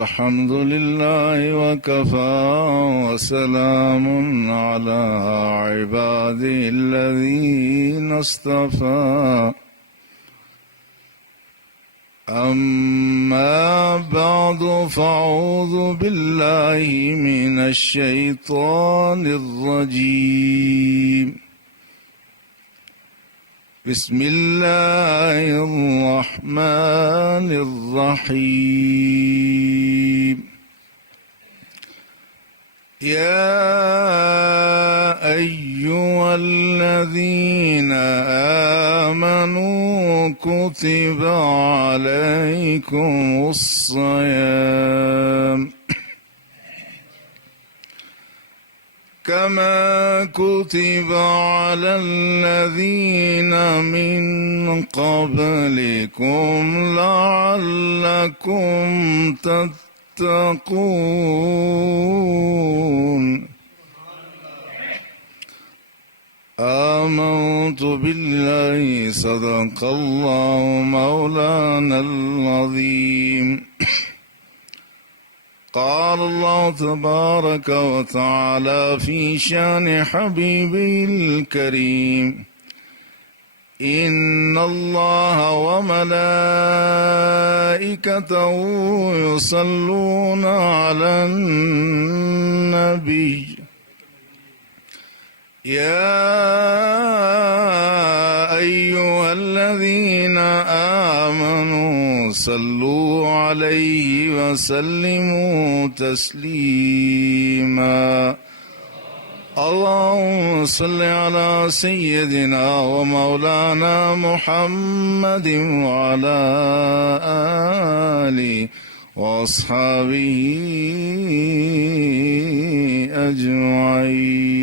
الحمد لله وكفى وسلام على عباده الذين اصطفى أما بعد فأعوذ بالله من الشيطان الرجيم بسم الله الرحمن الرحيم يا أيها الذين آمنوا كتب عليكم الصيام كما كتب على الذين من قبلكم لعلكم تتقون آمنت بالله صدق الله مولانا العظيم قال الله تبارك وتعالى في شان حبيبه الكريم إن الله وملائكته يصلون على النبي يا أيها الذين آمنوا صلوا عليه وسلموا تسليما اللهم صل على سيدنا ومولانا محمد وعلى آله وأصحابه أجمعين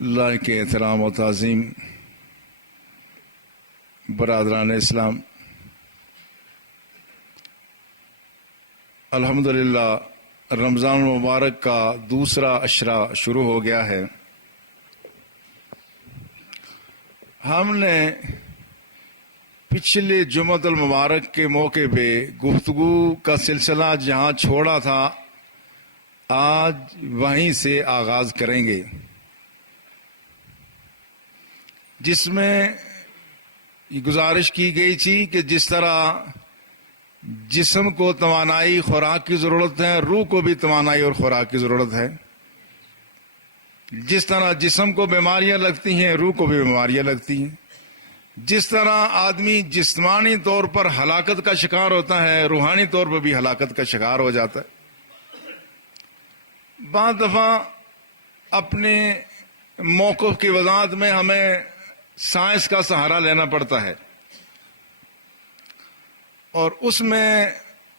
لائق احترام و تعظیم برادران اسلام، الحمدللہ رمضان المبارک کا دوسرا عشرہ شروع ہو گیا ہے۔ ہم نے پچھلے جمعۃ المبارک کے موقع پہ گفتگو کا سلسلہ جہاں چھوڑا تھا آج وہیں سے آغاز کریں گے، جس میں یہ گزارش کی گئی تھی کہ جس طرح جسم کو توانائی خوراک کی ضرورت ہے، روح کو بھی توانائی اور خوراک کی ضرورت ہے۔ جس طرح جسم کو بیماریاں لگتی ہیں، روح کو بھی بیماریاں لگتی ہیں۔ جس طرح آدمی جسمانی طور پر ہلاکت کا شکار ہوتا ہے، روحانی طور پر بھی ہلاکت کا شکار ہو جاتا ہے۔ بعض دفعہ اپنے موقف کی وضاحت میں ہمیں سائنس کا سہارا لینا پڑتا ہے، اور اس میں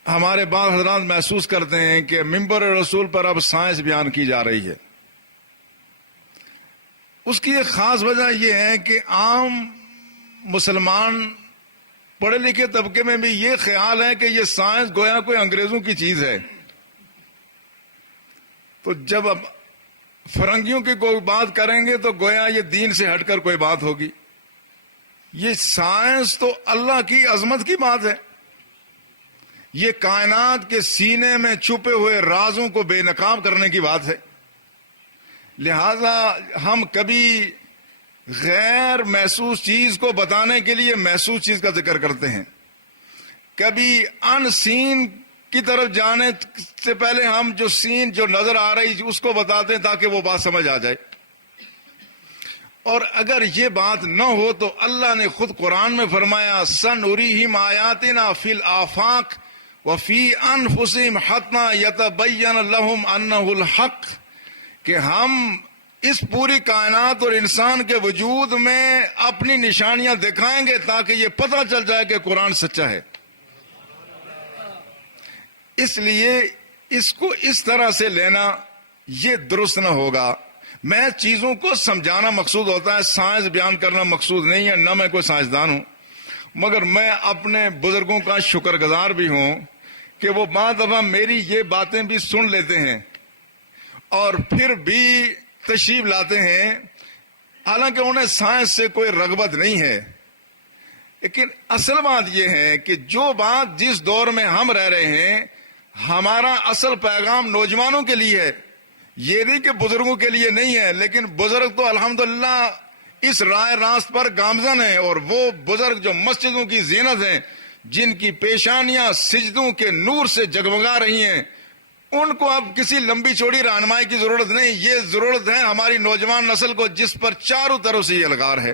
ہمارے بعض حضرات محسوس کرتے ہیں کہ منبر رسول پر اب سائنس بیان کی جا رہی ہے۔ اس کی ایک خاص وجہ یہ ہے کہ عام مسلمان پڑھے لکھے طبقے میں بھی یہ خیال ہے کہ یہ سائنس گویا کوئی انگریزوں کی چیز ہے۔ تو جب اب فرنگیوں کی کوئی بات کریں گے تو گویا یہ دین سے ہٹ کر کوئی بات ہوگی۔ یہ سائنس تو اللہ کی عظمت کی بات ہے، یہ کائنات کے سینے میں چھپے ہوئے رازوں کو بے نقاب کرنے کی بات ہے۔ لہذا ہم کبھی غیر محسوس چیز کو بتانے کے لیے محسوس چیز کا ذکر کرتے ہیں، کبھی ان سین کی طرف جانے سے پہلے ہم جو سین جو نظر آ رہی اس کو بتاتے ہیں تاکہ وہ بات سمجھ آ جائے۔ اور اگر یہ بات نہ ہو تو اللہ نے خود قرآن میں فرمایا سنُرِیہم آیاتنا فی الآفاق وفی انفسہم حتی یتبین لہم انہ الحق، کہ ہم اس پوری کائنات اور انسان کے وجود میں اپنی نشانیاں دکھائیں گے تاکہ یہ پتہ چل جائے کہ قرآن سچا ہے۔ اس لیے اس کو اس طرح سے لینا یہ درست نہ ہوگا۔ میں چیزوں کو سمجھانا مقصود ہوتا ہے، سائنس بیان کرنا مقصود نہیں ہے، نہ میں کوئی سائنسدان ہوں، مگر میں اپنے بزرگوں کا شکر گزار بھی ہوں کہ وہ بعض دفعہ میری یہ باتیں بھی سن لیتے ہیں اور پھر بھی تشریف لاتے ہیں حالانکہ انہیں سائنس سے کوئی رغبت نہیں ہے، لیکن اصل بات یہ ہے کہ جو بات جس دور میں ہم رہ رہے ہیں، ہمارا اصل پیغام نوجوانوں کے لیے ہے، یہ نہیں کہ بزرگوں کے لیے نہیں ہے، لیکن بزرگ تو الحمدللہ اس راہ راست پر گامزن ہیں، اور وہ بزرگ جو مسجدوں کی زینت ہیں، جن کی پیشانیاں سجدوں کے نور سے جگمگا رہی ہیں، ان کو اب کسی لمبی چوڑی رہنمائی کی ضرورت نہیں، یہ ضرورت ہے ہماری نوجوان نسل کو جس پر چاروں طرف سے یہ الغار ہے۔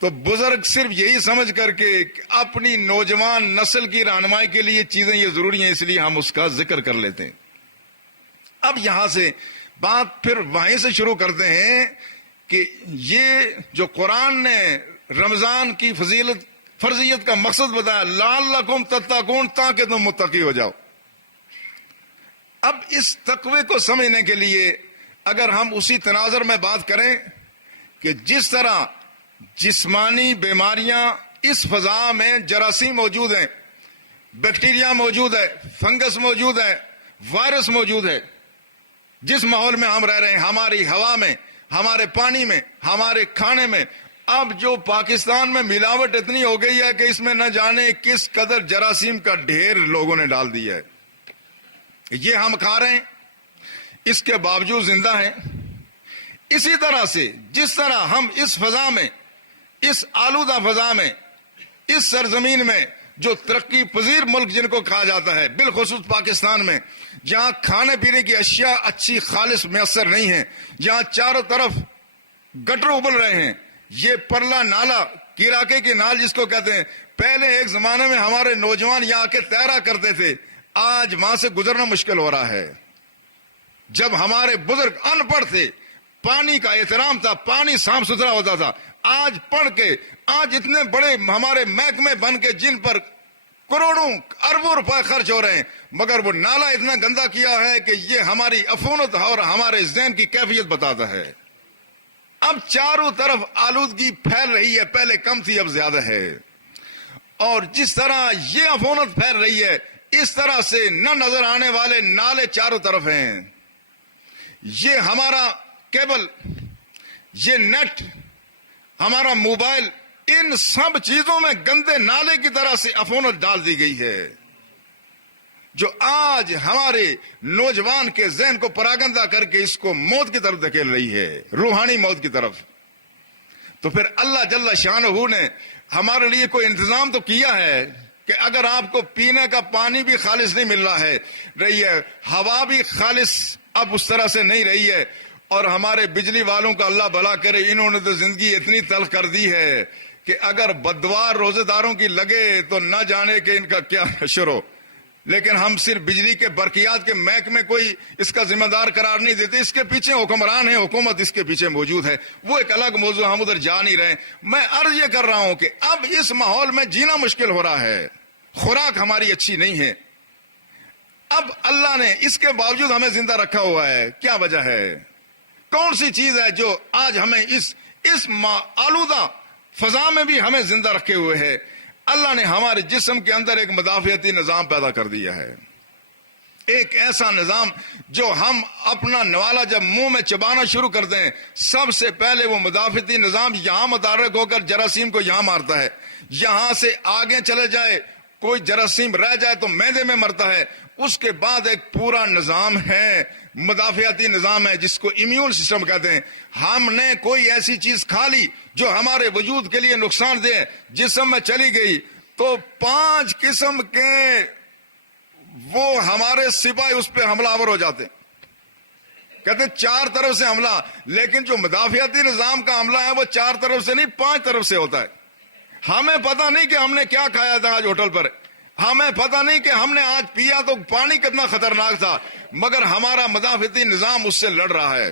تو بزرگ صرف یہی سمجھ کر کے اپنی نوجوان نسل کی رہنمائی کے لیے چیزیں یہ ضروری ہیں، اس لیے ہم اس کا ذکر کر لیتے ہیں۔ اب یہاں سے بات پھر وہیں سے شروع کرتے ہیں کہ یہ جو قرآن نے رمضان کی فرضیت کا مقصد بتایا، لعلکم تتقون، تاکہ تم متقی ہو جاؤ۔ اب اس تقوی کو سمجھنے کے لیے اگر ہم اسی تناظر میں بات کریں کہ جس طرح جسمانی بیماریاں اس فضا میں جراثیم موجود ہیں، بیکٹیریا موجود ہے، فنگس موجود ہے، وائرس موجود ہے، جس ماحول میں ہم رہ رہے ہیں، ہماری ہوا میں، ہمارے پانی میں، ہمارے کھانے میں، اب جو پاکستان میں ملاوٹ اتنی ہو گئی ہے کہ اس میں نہ جانے کس قدر جراثیم کا ڈھیر لوگوں نے ڈال دیا ہے، یہ ہم کھا رہے ہیں، اس کے باوجود زندہ ہیں۔ اسی طرح سے جس طرح ہم اس فضا میں، اس آلودہ فضا میں، اس سرزمین میں جو ترقی پذیر ملک جن کو کہا جاتا ہے، بالخصوص پاکستان میں، جہاں کھانے پینے کی اشیاء اچھی خالص میسر نہیں ہیں، جہاں چاروں طرف گٹر ابل رہے ہیں، یہ پرلا نالا، کیراکے کی نال جس کو کہتے ہیں، پہلے ایک زمانے میں ہمارے نوجوان یہاں کے تیرا کرتے تھے، آج وہاں سے گزرنا مشکل ہو رہا ہے۔ جب ہمارے بزرگ ان پڑھ تھے، پانی کا احترام تھا، پانی صاف ستھرا ہوتا تھا، آج پڑھ کے، آج اتنے بڑے ہمارے محکمے بن کے جن پر کروڑوں اربوں روپے خرچ ہو رہے ہیں، مگر وہ نالا اتنا گندا کیا ہے کہ یہ ہماری عفونت اور ہمارے ذہن کی کیفیت بتاتا ہے۔ اب چاروں طرف آلودگی پھیل رہی ہے، پہلے کم تھی اب زیادہ ہے، اور جس طرح یہ عفونت پھیل رہی ہے، اس طرح سے نہ نظر آنے والے نالے چاروں طرف ہیں۔ یہ ہمارا کیبل، یہ نیٹ، ہمارا موبائل، ان سب چیزوں میں گندے نالے کی طرح سے عفونت ڈال دی گئی ہے، جو آج ہمارے نوجوان کے ذہن کو پراگندہ کر کے اس کو موت کی طرف دھکیل رہی ہے، روحانی موت کی طرف۔ تو پھر اللہ جل شانہ نے ہمارے لیے کوئی انتظام تو کیا ہے کہ اگر آپ کو پینے کا پانی بھی خالص نہیں مل رہی ہے، ہوا بھی خالص اب اس طرح سے نہیں رہی ہے، اور ہمارے بجلی والوں کا اللہ بھلا کرے، انہوں نے تو زندگی اتنی تلخ کر دی ہے کہ اگر بدوار روزے داروں کی لگے تو نہ جانے کہ ان کا کیا حشر ہو۔ لیکن ہم صرف بجلی کے برقیات کے محکمے کوئی اس کا ذمہ دار قرار نہیں دیتے، اس کے پیچھے حکمران ہیں، حکومت اس کے پیچھے موجود ہے، وہ ایک الگ موضوع، ہم ادھر جا نہیں رہے۔ میں عرض یہ کر رہا ہوں کہ اب اس ماحول میں جینا مشکل ہو رہا ہے، خوراک ہماری اچھی نہیں ہے، اب اللہ نے اس کے باوجود ہمیں زندہ رکھا ہوا ہے، کیا وجہ ہے؟ کون سی چیز ہے جو آج ہمیں اس آلودہ فضا میں بھی ہمیں زندہ رکھے ہوئے ہے؟ اللہ نے ہمارے جسم کے اندر ایک مدافعتی نظام پیدا کر دیا ہے، ایک ایسا نظام جو ہم اپنا نوالا جب منہ میں چبانا شروع کر دیں، سب سے پہلے وہ مدافعتی نظام یہاں متحرک ہو کر جراثیم کو یہاں مارتا ہے، یہاں سے آگے چلے جائے کوئی جراثیم رہ جائے تو معدے میں مرتا ہے، اس کے بعد ایک پورا نظام ہے، مدافعتی نظام ہے جس کو امیون سسٹم کہتے ہیں۔ ہم نے کوئی ایسی چیز کھا لی جو ہمارے وجود کے لیے نقصان دہ جسم میں چلی گئی تو 5 قسم کے وہ ہمارے سپاہی اس پہ حملہ آور ہو جاتے، کہتے ہیں 4 طرف سے حملہ، لیکن جو مدافعتی نظام کا حملہ ہے وہ 4 طرف سے نہیں 5 طرف سے ہوتا ہے۔ ہمیں پتہ نہیں کہ ہم نے کیا کھایا تھا آج ہوٹل پر، ہمیں پتہ نہیں کہ ہم نے آج پیا تو پانی کتنا خطرناک تھا، مگر ہمارا مدافعتی نظام اس سے لڑ رہا ہے،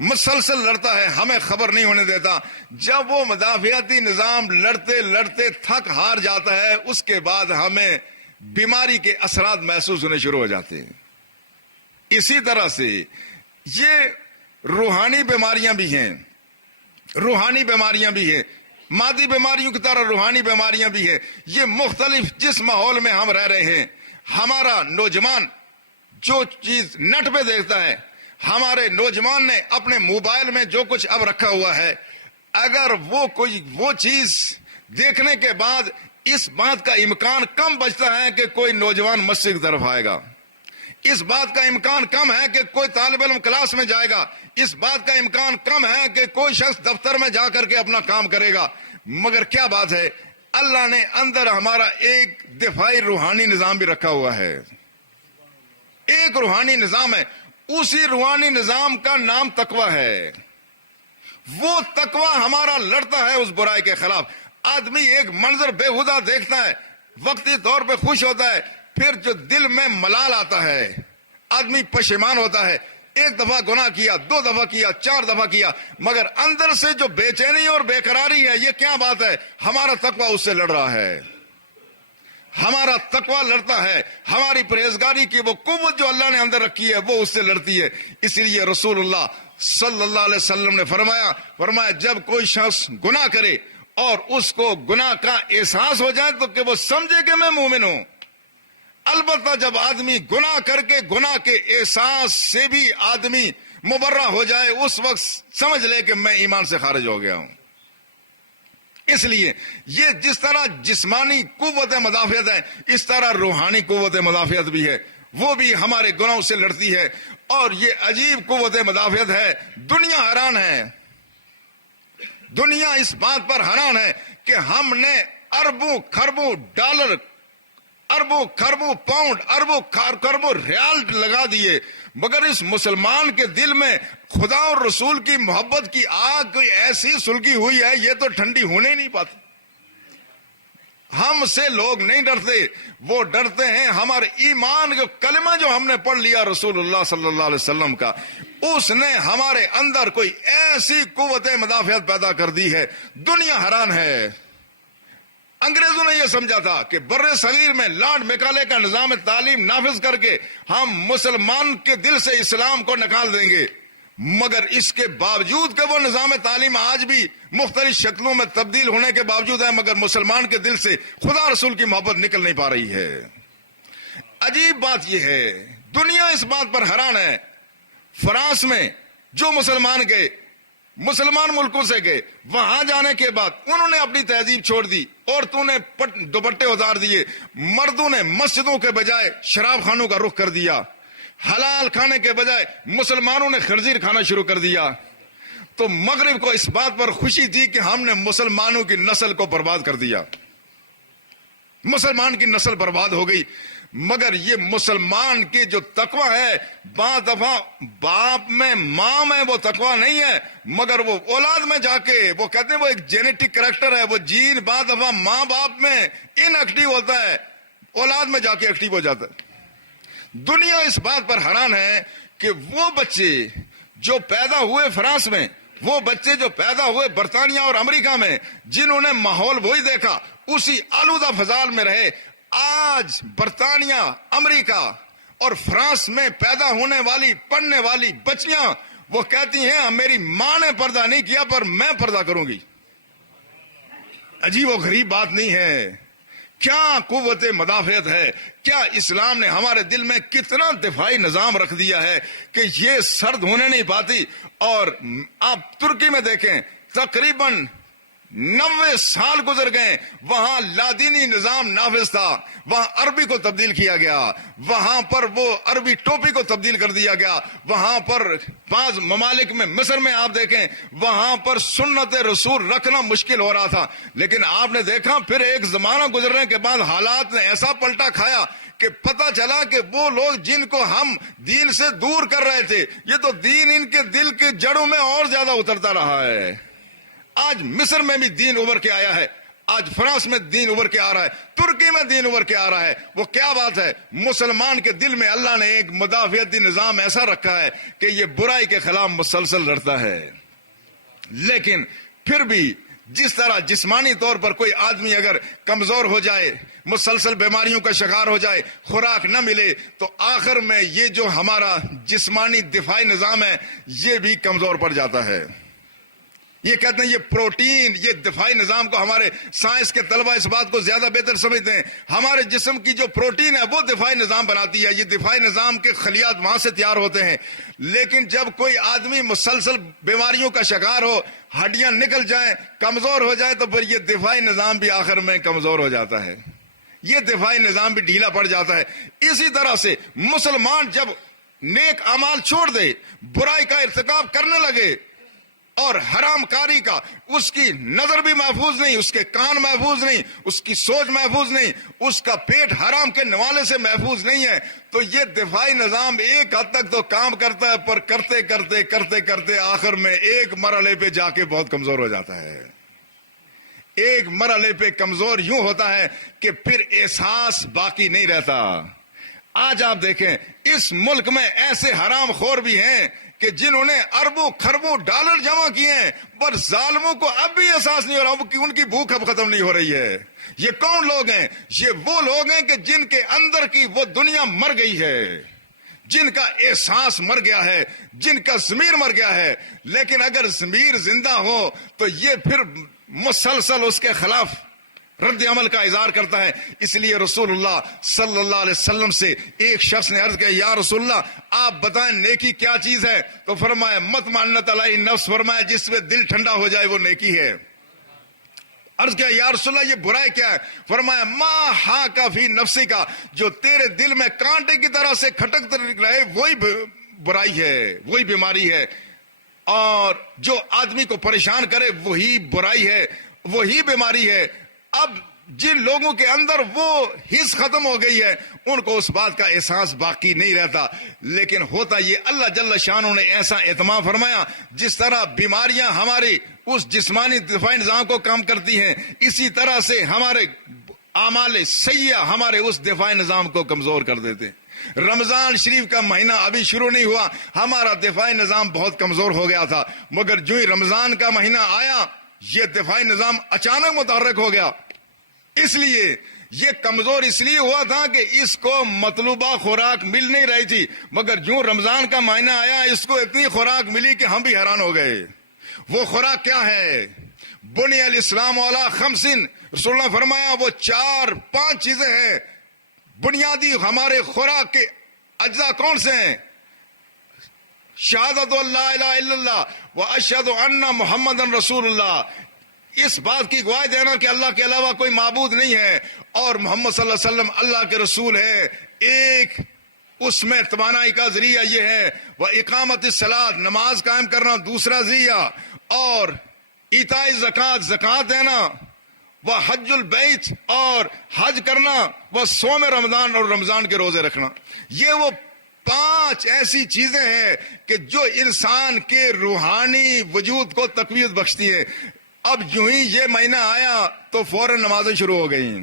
مسلسل لڑتا ہے، ہمیں خبر نہیں ہونے دیتا۔ جب وہ مدافعتی نظام لڑتے لڑتے تھک ہار جاتا ہے، اس کے بعد ہمیں بیماری کے اثرات محسوس ہونے شروع ہو جاتے ہیں۔ اسی طرح سے یہ روحانی بیماریاں بھی ہیں، روحانی بیماریاں بھی ہیں، مادی بیماریوں کی طرح روحانی بیماریاں بھی ہیں۔ یہ مختلف جس ماحول میں ہم رہ رہے ہیں، ہمارا نوجوان جو چیز نیٹ پہ دیکھتا ہے، ہمارے نوجوان نے اپنے موبائل میں جو کچھ اب رکھا ہوا ہے، اگر وہ چیز دیکھنے کے بعد اس بات کا امکان کم بچتا ہے کہ کوئی نوجوان مسجد کی طرف آئے گا، اس بات کا امکان کم ہے کہ کوئی طالب علم کلاس میں جائے گا، اس بات کا امکان کم ہے کہ کوئی شخص دفتر میں جا کر کے اپنا کام کرے گا، مگر کیا بات ہے، اللہ نے اندر ہمارا ایک دفاعی روحانی نظام بھی رکھا ہوا ہے، ایک روحانی نظام ہے، اسی روحانی نظام کا نام تقوی ہے۔ وہ تقوی ہمارا لڑتا ہے اس برائی کے خلاف۔ آدمی ایک منظر بےہودہ دیکھتا ہے، وقتی طور پہ خوش ہوتا ہے، پھر جو دل میں ملال آتا ہے، آدمی پشیمان ہوتا ہے، ایک دفعہ گناہ کیا، 2 دفعہ کیا، 4 دفعہ کیا، مگر اندر سے جو بے چینی اور بے قراری ہے، یہ کیا بات ہے؟ ہمارا تقوی اس سے لڑ رہا ہے، ہمارا تقوی لڑتا ہے، ہماری پرہیزگاری کی وہ قوت جو اللہ نے اندر رکھی ہے وہ اس سے لڑتی ہے۔ اس لیے رسول اللہ صلی اللہ علیہ وسلم نے فرمایا جب کوئی شخص گناہ کرے اور اس کو گناہ کا احساس ہو جائے تو کہ وہ سمجھے کہ میں مومن ہوں۔ البتہ جب آدمی گناہ کر کے گناہ کے احساس سے بھی آدمی مبرہ ہو جائے، اس وقت سمجھ لے کہ میں ایمان سے خارج ہو گیا ہوں۔ اس لیے یہ جس طرح جسمانی قوت مدافعت ہے، اس طرح روحانی قوت مدافعت بھی ہے، وہ بھی ہمارے گناہوں سے لڑتی ہے، اور یہ عجیب قوت مدافعت ہے۔ دنیا حیران ہے، دنیا اس بات پر حیران ہے کہ ہم نے اربوں خربوں ڈالر، اربوں خربوں پاؤنڈ، اربوں خربوں ریال لگا دیے، مگر اس مسلمان کے دل میں خدا اور رسول کی محبت کی آگ کوئی ایسی سلگی ہوئی ہے، یہ تو ٹھنڈی ہونے نہیں پاتی۔ ہم سے لوگ نہیں ڈرتے، وہ ڈرتے ہیں ہمارے ایمان کا کلمہ جو ہم نے پڑھ لیا رسول اللہ صلی اللہ علیہ وسلم کا، اس نے ہمارے اندر کوئی ایسی قوت مدافعت پیدا کر دی ہے۔ دنیا حیران ہے۔ انگریزوں نے یہ سمجھا تھا کہ بر صغیر میں لارڈ میکالے کا نظام تعلیم نافذ کر کے ہم مسلمان کے دل سے اسلام کو نکال دیں گے، مگر اس کے باوجود کہ وہ نظام تعلیم آج بھی مختلف شکلوں میں تبدیل ہونے کے باوجود ہے، مگر مسلمان کے دل سے خدا رسول کی محبت نکل نہیں پا رہی ہے۔ عجیب بات یہ ہے، دنیا اس بات پر حیران ہے۔ فرانس میں جو مسلمان گئے، مسلمان ملکوں سے گئے، وہاں جانے کے بعد انہوں نے اپنی تہذیب چھوڑ دی، عورتوں نے دوپٹے اتار دیے، مردوں نے مسجدوں کے بجائے شراب خانوں کا رخ کر دیا، حلال کھانے کے بجائے مسلمانوں نے خنزیر کھانا شروع کر دیا۔ تو مغرب کو اس بات پر خوشی تھی کہ ہم نے مسلمانوں کی نسل کو برباد کر دیا، مسلمان کی نسل برباد ہو گئی۔ مگر یہ مسلمان کی جو تقوی ہے، بعض دفعہ باپ میں ماں میں وہ تقوی نہیں ہے، مگر وہ اولاد میں جا کے، وہ کہتے ہیں وہ ایک جینیٹک کریکٹر ہے، وہ جین بعض دفعہ ماں باپ میں ان ایکٹیو ہوتا ہے، اولاد میں جا کے ایکٹیو ہو جاتا ہے۔ دنیا اس بات پر حیران ہے کہ وہ بچے جو پیدا ہوئے فرانس میں، وہ بچے جو پیدا ہوئے برطانیہ اور امریکہ میں، جنہوں نے ماحول وہی دیکھا، اسی آلودہ فضال میں رہے، آج برطانیہ، امریکہ اور فرانس میں پیدا ہونے والی پڑھنے والی بچیاں وہ کہتی ہیں میری ماں نے پردہ نہیں کیا پر میں پردہ کروں گی۔ عجیب و غریب بات نہیں ہے؟ کیا قوت مدافعت ہے، کیا اسلام نے ہمارے دل میں کتنا دفاعی نظام رکھ دیا ہے کہ یہ سرد ہونے نہیں پاتی۔ اور آپ ترکی میں دیکھیں، تقریباً 90 سال گزر گئے، وہاں لادینی نظام نافذ تھا، وہاں عربی کو تبدیل کیا گیا، وہاں پر وہ عربی ٹوپی کو تبدیل کر دیا گیا، وہاں پر بعض ممالک میں، مصر میں آپ دیکھیں، وہاں پر سنت رسول رکھنا مشکل ہو رہا تھا، لیکن آپ نے دیکھا پھر ایک زمانہ گزرنے کے بعد حالات نے ایسا پلٹا کھایا کہ پتہ چلا کہ وہ لوگ جن کو ہم دین سے دور کر رہے تھے، یہ تو دین ان کے دل کے جڑوں میں اور زیادہ اترتا رہا ہے۔ آج مصر میں بھی دین ابھر کے آیا ہے، آج فرانس میں دین ابھر کے آ رہا ہے، ترکی میں دین ابھر کے آ رہا ہے۔ وہ کیا بات ہے؟ مسلمان کے دل میں اللہ نے ایک مدافعتی نظام ایسا رکھا ہے کہ یہ برائی کے خلاف مسلسل لڑتا ہے۔ لیکن پھر بھی جس طرح جسمانی طور پر کوئی آدمی اگر کمزور ہو جائے، مسلسل بیماریوں کا شکار ہو جائے، خوراک نہ ملے، تو آخر میں یہ جو ہمارا جسمانی دفاعی نظام ہے یہ بھی کمزور پڑ جاتا ہے۔ یہ کہتے ہیں یہ پروٹین، یہ دفاعی نظام کو، ہمارے سائنس کے طلبہ اس بات کو زیادہ بہتر سمجھتے ہیں، ہمارے جسم کی جو پروٹین ہے وہ دفاعی نظام بناتی ہے، یہ دفاعی نظام کے خلیات وہاں سے تیار ہوتے ہیں۔ لیکن جب کوئی آدمی مسلسل بیماریوں کا شکار ہو، ہڈیاں نکل جائیں، کمزور ہو جائے، تو پھر یہ دفاعی نظام بھی آخر میں کمزور ہو جاتا ہے، یہ دفاعی نظام بھی ڈھیلا پڑ جاتا ہے۔ اسی طرح سے مسلمان جب نیک اعمال چھوڑ دے، برائی کا ارتکاب کرنے لگے اور حرام کاری کا، اس کی نظر بھی محفوظ نہیں، اس کے کان محفوظ نہیں، اس کی سوچ محفوظ نہیں، اس کا پیٹ حرام کے نوالے سے محفوظ نہیں ہے، تو یہ دفاعی نظام ایک حد تک تو کام کرتا ہے، پر کرتے کرتے کرتے کرتے آخر میں ایک مرحلے پہ جا کے بہت کمزور ہو جاتا ہے۔ ایک مرحلے پہ کمزور یوں ہوتا ہے کہ پھر احساس باقی نہیں رہتا۔ آج آپ دیکھیں اس ملک میں ایسے حرام خور بھی ہیں کہ جنہوں نے اربوں خربوں ڈالر جمع کیے ہیں، پر ظالموں کو اب بھی احساس نہیں ہو رہا کہ ان کی بھوک اب ختم نہیں ہو رہی ہے۔ یہ کون لوگ ہیں؟ یہ وہ لوگ ہیں کہ جن کے اندر کی وہ دنیا مر گئی ہے، جن کا احساس مر گیا ہے، جن کا ضمیر مر گیا ہے۔ لیکن اگر ضمیر زندہ ہو تو یہ پھر مسلسل اس کے خلاف رد عمل کا اظہار کرتا ہے۔ اس لیے رسول اللہ صلی اللہ علیہ وسلم سے ایک شخص نے عرض کیا، یا رسول اللہ آپ بتائیں نیکی کیا چیز ہے؟ تو فرمایا مطمئنۃ علیہ النفس، فرمایا جس میں دل ٹھنڈا ہو جائے وہ نیکی ہے۔ عرض کیا یا رسول اللہ یہ برائی کیا ہے؟ فرمایا ما حاک فی نفسی کا، جو تیرے دل میں کانٹے کی طرح سے کھٹکتے رہے وہی برائی ہے، وہی بیماری ہے، اور جو آدمی کو پریشان کرے وہی برائی ہے، وہی بیماری ہے۔ اب جن لوگوں کے اندر وہ حس ختم ہو گئی ہے ان کو اس بات کا احساس باقی نہیں رہتا۔ لیکن ہوتا یہ اللہ جل شانہ نے ایسا اہتمام فرمایا، جس طرح بیماریاں ہماری اس جسمانی دفاعی نظام کو کام کرتی ہیں، اسی طرح سے ہمارے اعمال سیئہ ہمارے اس دفاعی نظام کو کمزور کر دیتے ہیں۔ رمضان شریف کا مہینہ ابھی شروع نہیں ہوا، ہمارا دفاعی نظام بہت کمزور ہو گیا تھا، مگر جو ہی رمضان کا مہینہ آیا یہ دفاعی نظام اچانک متحرک ہو گیا۔ اس لیے یہ کمزور اس لیے ہوا تھا کہ اس کو مطلوبہ خوراک مل نہیں رہی تھی، مگر جو رمضان کا مہینہ آیا اس کو اتنی خوراک ملی کہ ہم بھی حیران ہو گئے۔ وہ خوراک کیا ہے؟ بنی الاسلام علی خمس، رسول اللہ فرمایا وہ 4-5 چیزیں ہیں بنیادی ہمارے خوراک کے اجزاء۔ کون سے ہیں؟ شہادت اللہ الہ الا اللہ و اشہد ان محمد رسول اللہ، اس بات کی گواہی دینا کہ اللہ کے علاوہ کوئی معبود نہیں ہے اور محمد صلی اللہ علیہ وسلم اللہ کے رسول ہے۔ ایک اس میں توانائی کا ذریعہ یہ ہے، وہ اقامت الصلاۃ، نماز قائم کرنا دوسرا ذریعہ، اور ایتاء زکوٰۃ، زکوٰۃ دینا، وہ حج البیت اور حج کرنا، وہ صوم رمضان اور رمضان کے روزے رکھنا۔ یہ وہ 5 ایسی چیزیں ہیں کہ جو انسان کے روحانی وجود کو تقویت بخشتی ہے۔ اب جو ہی یہ مہینہ آیا تو فوراً نمازیں شروع ہو گئیں،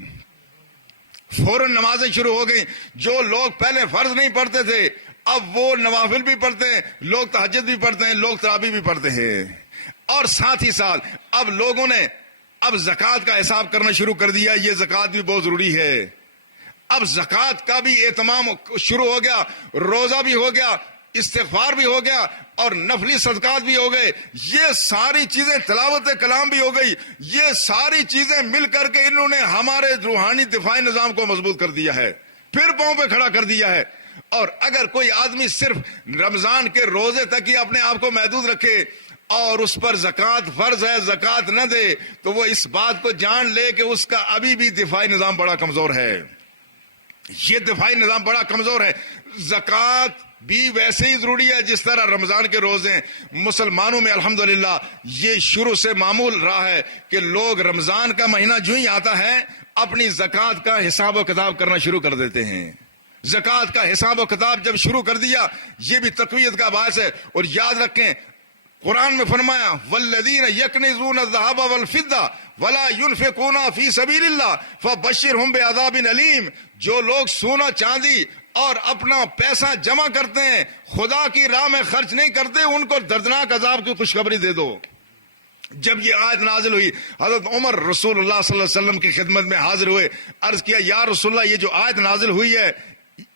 فوراً نمازیں شروع ہو گئیں۔ جو لوگ پہلے فرض نہیں پڑھتے تھے اب وہ نوافل بھی پڑھتے ہیں، لوگ تہجد بھی پڑھتے ہیں، لوگ تراویح بھی پڑھتے ہیں، اور ساتھ ہی ساتھ اب لوگوں نے اب زکوٰۃ کا حساب کرنا شروع کر دیا۔ یہ زکوٰۃ بھی بہت ضروری ہے، اب زکوٰۃ کا بھی اہتمام شروع ہو گیا، روزہ بھی ہو گیا، استغفار بھی ہو گیا، اور نفلی صدقات بھی ہو گئے۔ یہ ساری چیزیں، تلاوت کلام بھی ہو گئی، یہ ساری چیزیں مل کر کے انہوں نے ہمارے روحانی دفاعی نظام کو مضبوط کر دیا ہے، پھر پاؤں پہ کھڑا کر دیا ہے۔ اور اگر کوئی آدمی صرف رمضان کے روزے تک ہی اپنے آپ کو محدود رکھے اور اس پر زکوٰۃ فرض ہے زکوٰۃ نہ دے تو وہ اس بات کو جان لے کہ اس کا ابھی بھی دفاعی نظام بڑا کمزور ہے، یہ دفاعی نظام بڑا کمزور ہے۔ زکوٰۃ بھی ویسے ہی ضروری ہے جس طرح رمضان کے روزے ہیں۔ مسلمانوں میں الحمدللہ یہ شروع سے معمول رہا ہے کہ لوگ رمضان کا مہینہ جو ہی آتا ہے اپنی زکوٰۃ کا حساب و کتاب کرنا شروع کر دیتے ہیں۔ زکوٰۃ کا حساب و کتاب جب شروع کر دیا یہ بھی تقویت کا باعث ہے۔ اور یاد رکھیں قرآن میں فرمایا والذین یکنزون الذهب والفضہ ولا ينفقون فی سبیل اللہ فبشرهم بعذاب علیم، جو لوگ سونا چاندی اور اپنا پیسہ جمع کرتے ہیں خدا کی راہ میں خرچ نہیں کرتے ان کو دردناک عذاب کی خوشخبری دے دو۔ جب یہ آیت نازل ہوئی حضرت عمر رسول اللہ صلی اللہ علیہ وسلم کی خدمت میں حاضر ہوئے، عرض کیا یا رسول اللہ یہ جو آیت نازل ہوئی ہے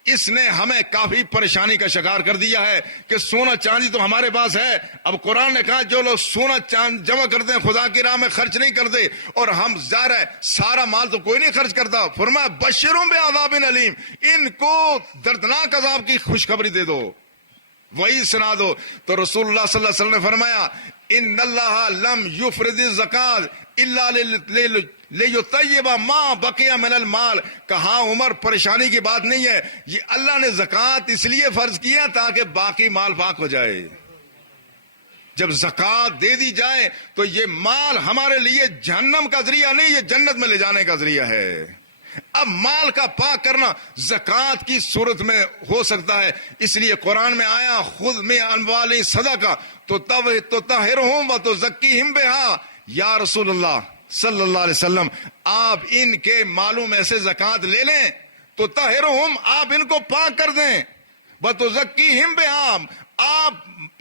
اس نے ہمیں کافی پریشانی کا شکار کر دیا ہے کہ سونا چاندی تو ہمارے پاس ہے. اب قرآن نے کہا جو لوگ سونا چاند جمع کرتے ہیں خدا کی راہ میں خرچ نہیں کرتے, اور ہم ظاہر ہے سارا مال تو کوئی نہیں خرچ کرتا, فرمایا بشروں بعذاب علیم, ان کو دردناک عذاب کی خوشخبری دے دو, وہی سنا دو. تو رسول اللہ صلی اللہ علیہ وسلم نے فرمایا ان اللہ لم یفرض الزکات الا لیطیب ما بقی من المال. کہا عمر پریشانی کی بات نہیں ہے, یہ اللہ نے زکات اس لیے فرض کیا تاکہ باقی مال پاک ہو جائے. جب زکات دے دی جائے تو یہ مال ہمارے لیے جہنم کا ذریعہ نہیں, یہ جنت میں لے جانے کا ذریعہ ہے. اب مال کا پاک کرنا زکات کی صورت میں ہو سکتا ہے, اس لیے قرآن میں آیا خذ من اموالہم صدقہ تطہرہم وتزکیہم بہا. یا رسول اللہ صلی اللہ علیہ وسلم, آپ ان کے مالوں میں سے زکات لے لیں تو تطہرہم, آپ ان کو پاک کر دیں, وتزکیہم بہا, آپ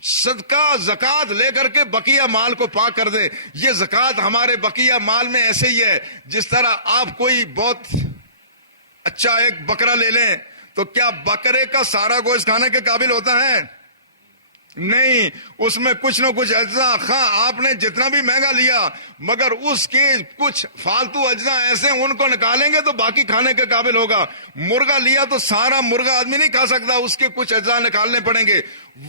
صدقہ زکات لے کر کے بقیہ مال کو پاک کر دیں. یہ زکات ہمارے بقیہ مال میں ایسے ہی ہے جس طرح آپ کوئی بہت اچھا ایک بکرا لے لیں تو کیا بکرے کا سارا گوشت کھانے کے قابل ہوتا ہے؟ نہیں, اس میں کچھ نہ کچھ اجزاء, خواہ آپ نے جتنا بھی مہنگا لیا مگر اس کے کچھ فالتو اجزاء ایسے ان کو نکالیں گے تو باقی کھانے کے قابل ہوگا. مرغا لیا تو سارا مرغا آدمی نہیں کھا سکتا, اس کے کچھ اجزاء نکالنے پڑیں گے.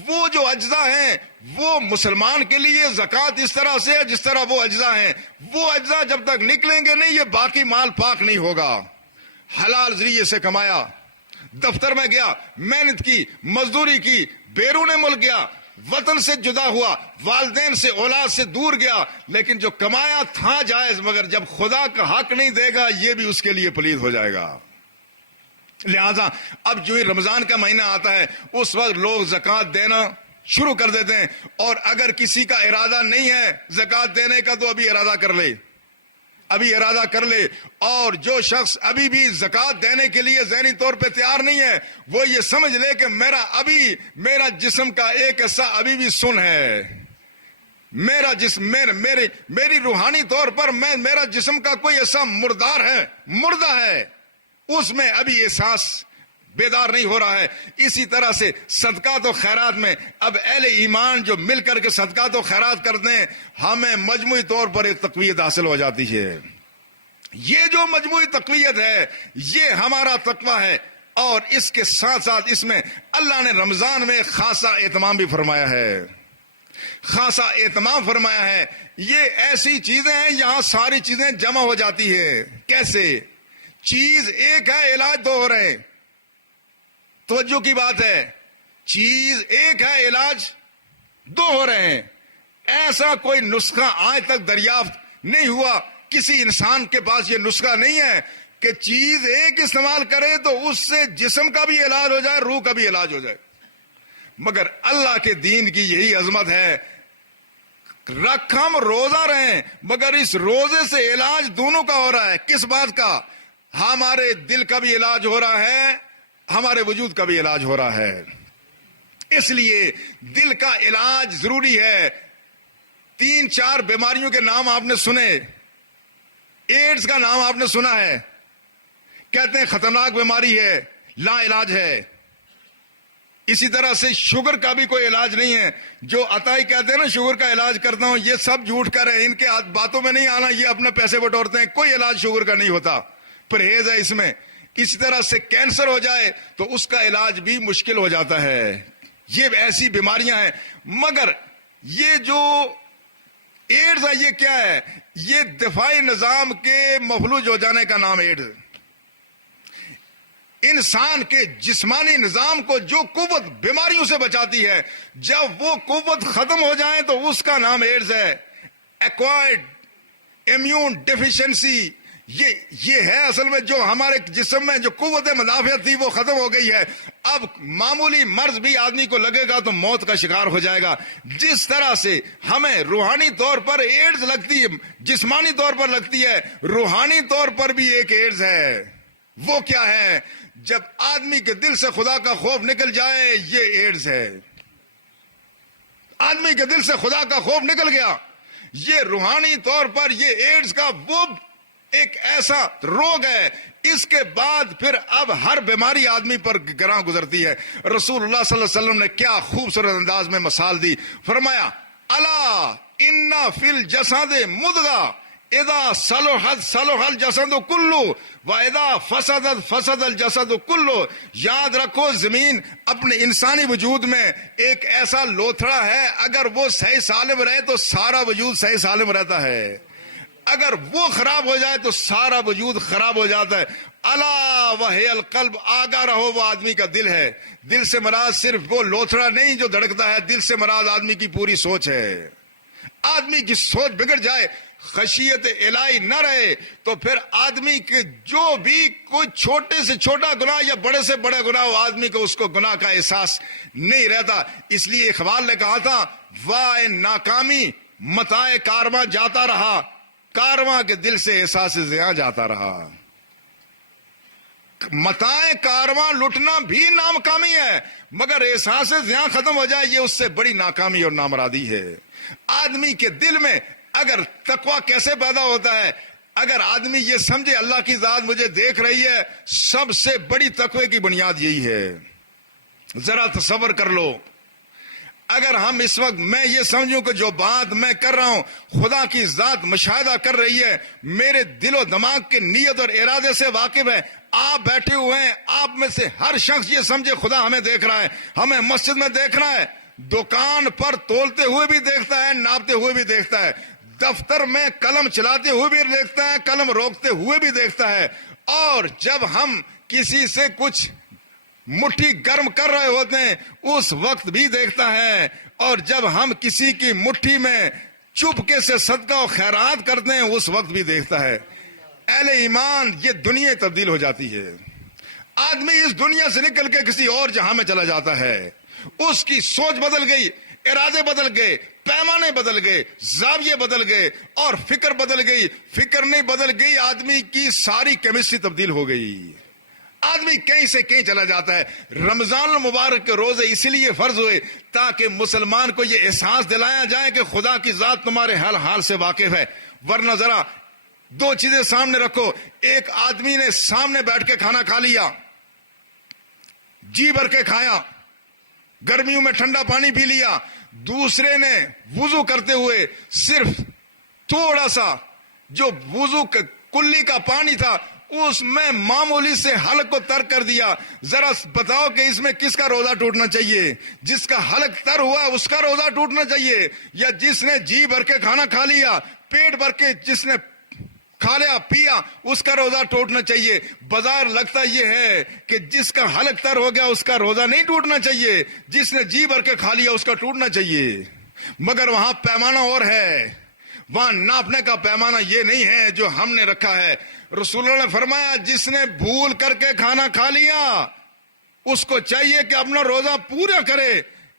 وہ جو اجزاء ہیں وہ مسلمان کے لیے زکات اس طرح سے ہے جس طرح وہ اجزاء ہیں. وہ اجزاء جب تک نکلیں گے نہیں یہ باقی مال پاک نہیں ہوگا. حلال ذریعے سے کمایا, دفتر میں گیا, محنت کی, مزدوری کی, بیرون ملک گیا, وطن سے جدا ہوا, والدین سے اولاد سے دور گیا, لیکن جو کمایا تھا جائز, مگر جب خدا کا حق نہیں دے گا یہ بھی اس کے لیے پلید ہو جائے گا. لہذا اب جو ہی رمضان کا مہینہ آتا ہے اس وقت لوگ زکات دینا شروع کر دیتے ہیں, اور اگر کسی کا ارادہ نہیں ہے زکات دینے کا تو ابھی ارادہ کر لے, ابھی ارادہ کر لے. اور جو شخص ابھی بھی زکات دینے کے لیے ذہنی طور پہ تیار نہیں ہے وہ یہ سمجھ لے کہ میرا جسم کا ایک حصہ ابھی بھی سن ہے, میرا جسم میری روحانی طور پر میرا جسم کا کوئی ایسا مردہ ہے, اس میں ابھی احساس بیدار نہیں ہو رہا ہے. اسی طرح سے صدقات و خیرات میں اب اہل ایمان جو مل کر کے صدقات و خیرات کرتے ہیں ہمیں مجموعی طور پر ایک تقویت حاصل ہو جاتی ہے. یہ جو مجموعی تقویت ہے یہ ہمارا تقویٰ ہے, اور اس کے ساتھ ساتھ اس میں اللہ نے رمضان میں خاصا اہتمام بھی فرمایا ہے, خاصا اہتمام فرمایا ہے. یہ ایسی چیزیں ہیں یہاں ساری چیزیں جمع ہو جاتی ہے. کیسے؟ چیز ایک ہے, علاج دو ہو رہے ہیں. توجہ کی بات ہے, چیز ایک ہے, علاج دو ہو رہے ہیں. ایسا کوئی نسخہ آج تک دریافت نہیں ہوا, کسی انسان کے پاس یہ نسخہ نہیں ہے کہ چیز ایک استعمال کرے تو اس سے جسم کا بھی علاج ہو جائے, روح کا بھی علاج ہو جائے. مگر اللہ کے دین کی یہی عظمت ہے, ہم روزہ رہیں مگر اس روزے سے علاج دونوں کا ہو رہا ہے. کس بات کا؟ ہمارے دل کا بھی علاج ہو رہا ہے, ہمارے وجود کا بھی علاج ہو رہا ہے. اس لیے دل کا علاج ضروری ہے. 3-4 بیماریوں کے نام آپ نے سنے, ایڈز کا نام آپ نے سنا ہے, کہتے ہیں خطرناک بیماری ہے, لا علاج ہے. اسی طرح سے شوگر کا بھی کوئی علاج نہیں ہے. جو عطائی کہتے ہیں نا شوگر کا علاج کرتا ہوں, یہ سب جھوٹ کر رہے ہیں, ان کے باتوں میں نہیں آنا, یہ اپنے پیسے بٹورتے ہیں. کوئی علاج شوگر کا نہیں ہوتا, پرہیز ہے اس میں. اسی طرح سے کینسر ہو جائے تو اس کا علاج بھی مشکل ہو جاتا ہے. یہ ایسی بیماریاں ہیں. مگر یہ جو ایڈز ہے یہ کیا ہے؟ یہ دفاعی نظام کے مفلوج ہو جانے کا نام ایڈز. انسان کے جسمانی نظام کو جو قوت بیماریوں سے بچاتی ہے, جب وہ قوت ختم ہو جائے تو اس کا نام ایڈز ہے. ایکوائرڈ امیون ڈیفیشنسی, یہ ہے اصل میں جو ہمارے جسم میں جو قوت مدافعت تھی وہ ختم ہو گئی ہے. اب معمولی مرض بھی آدمی کو لگے گا تو موت کا شکار ہو جائے گا. جس طرح سے ہمیں روحانی طور پر ایڈز لگتی ہے, جسمانی طور پر لگتی ہے, روحانی طور پر بھی ایک ایڈز ہے. وہ کیا ہے؟ جب آدمی کے دل سے خدا کا خوف نکل جائے, یہ ایڈز ہے. آدمی کے دل سے خدا کا خوف نکل گیا, یہ روحانی طور پر یہ ایڈز کا وہ ایک ایسا روگ ہے، اس کے بعد پھر اب ہر بیماری آدمی پر گراں گزرتی ہے۔ رسول اللہ صلی اللہ علیہ وسلم نے کیا خوبصورت انداز میں مثال دی، فرمایا الا ان فی الجسد مضغہ اذا صلحت صلح الجسد کلو و اذا فسدت فسد الجسد کلو۔ یاد رکھو زمین اپنے انسانی وجود میں ایک ایسا لوتھڑا ہے، اگر وہ صحیح سالم رہے تو سارا وجود صحیح سالم رہتا ہے، اگر وہ خراب ہو جائے تو سارا وجود خراب ہو جاتا ہے۔ الا وہی القلب، آگاہ رہو وہ آدمی کا دل ہے۔ دل سے مراد صرف وہ لوتھڑا نہیں جو دھڑکتا ہے، دل سے مراد آدمی کی پوری سوچ ہے۔ آدمی کی سوچ بگڑ جائے، خشیت الہی نہ رہے، تو پھر آدمی کے جو بھی کوئی چھوٹے سے چھوٹا گناہ یا بڑے سے بڑے گناہ ہو، آدمی کو اس کو گناہ کا احساس نہیں رہتا۔ اس لیے اقبال نے کہا تھا واہ ناکامی متاع کارواں جاتا رہا، کارواں کے دل سے احساس زیاں جاتا رہا۔ متاع کارواں لٹنا بھی ناکامی ہے، مگر احساس زیاں ختم ہو جائے یہ اس سے بڑی ناکامی اور نامرادی ہے۔ آدمی کے دل میں اگر تقویٰ کیسے پیدا ہوتا ہے، اگر آدمی یہ سمجھے اللہ کی ذات مجھے دیکھ رہی ہے، سب سے بڑی تقوی کی بنیاد یہی ہے۔ ذرا تصور کر لو، اگر ہم اس وقت میں یہ سمجھوں کہ جو بات میں کر رہا ہوں خدا کی ذات مشاہدہ کر رہی ہے، میرے دل و دماغ کے نیت اور ارادے سے واقف ہے، آپ بیٹھے ہوئے ہیں، آپ میں سے ہر شخص یہ سمجھے خدا ہمیں دیکھ رہا ہے، ہمیں مسجد میں دیکھ رہا ہے، دکان پر تولتے ہوئے بھی دیکھتا ہے، ناپتے ہوئے بھی دیکھتا ہے، دفتر میں قلم چلاتے ہوئے بھی دیکھتا ہے، قلم روکتے ہوئے بھی دیکھتا ہے، اور جب ہم کسی سے کچھ مٹھی گرم کر رہے ہوتے ہیں اس وقت بھی دیکھتا ہے، اور جب ہم کسی کی مٹھی میں چپکے سے صدقہ و خیرات کرتے ہیں اس وقت بھی دیکھتا ہے۔ اہل ایمان یہ دنیا تبدیل ہو جاتی ہے، آدمی اس دنیا سے نکل کے کسی اور جہاں میں چلا جاتا ہے، اس کی سوچ بدل گئی، ارادے بدل گئے، پیمانے بدل گئے، زاویے بدل گئے، اور فکر بدل گئی۔ فکر نہیں بدل گئی، آدمی کی ساری کیمسٹری تبدیل ہو گئی، آدمی کہیں سے کہیں چلا جاتا ہے۔ رمضان المبارک کے روزے اسی لیے فرض ہوئے تاکہ مسلمان کو یہ احساس دلایا جائے کہ خدا کی ذات تمہارے ہر حال سے واقف ہے۔ ورنہ ذرا دو چیزیں سامنے رکھو، ایک آدمی نے سامنے بیٹھ کے کھانا کھا لیا، جی بھر کے کھایا، گرمیوں میں ٹھنڈا پانی پی لیا، دوسرے نے وضو کرتے ہوئے صرف تھوڑا سا جو وضو کلی کا پانی تھا اس میں معمولی سے حلق کو ترک کر دیا۔ ذرا بتاؤ کہ اس میں کس کا روزہ ٹوٹنا چاہیے؟ جس کا حلق تر ہوا اس کا روزہ ٹوٹنا چاہیے، یا جس نے جی بھر کے کھانا کھا لیا، پیٹ بھر کے جس نے کھا لیا پیا اس کا روزہ ٹوٹنا چاہیے؟ بظاہر لگتا یہ ہے کہ جس کا حلق تر ہو گیا اس کا روزہ نہیں ٹوٹنا چاہیے، جس نے جی بھر کے کھا لیا اس کا ٹوٹنا چاہیے، مگر وہاں پیمانہ اور ہے، وہاں ناپنے کا پیمانہ یہ نہیں ہے جو ہم نے رکھا ہے۔ رسول اللہ نے فرمایا جس نے بھول کر کے کھانا کھا لیا اس کو چاہیے کہ اپنا روزہ پورا کرے۔